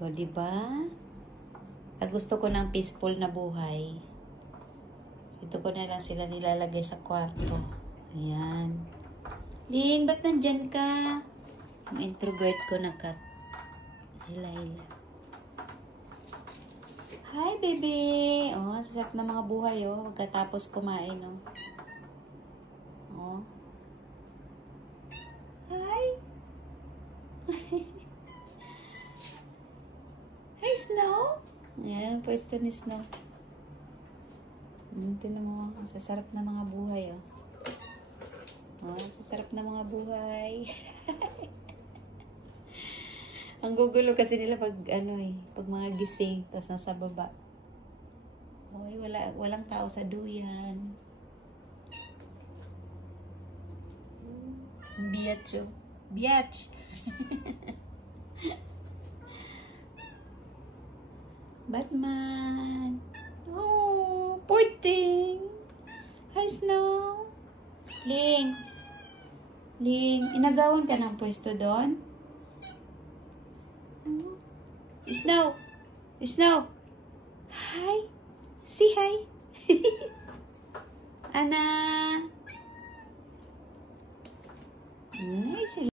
O, diba? Gusto ko ng peaceful na buhay. Ito ko na lang sila nilalagay sa kwarto. Ayan. Ling, ba't nandyan ka? Ang introvert ko na cat. Hila. Hi, baby! Oh, sasarap na mga buhay, oh. Pagkatapos kumain, oh. Oh. Hi! Hi, Snow! Ayan, pwesto ni Snow. Tingnan mo, ang sasarap na mga buhay, oh. Oh, sasarap na mga buhay. Ang gugulo kasi nila pag pag mga gising, tapos nasa baba. Oy, walang tao sa duyan. Biatch, oh. Biatch. Batman. Oh, poor thing. Hi, Snow. Ling, inagawan ka ng pwesto doon? Snow. Hi. Say hi. Anak.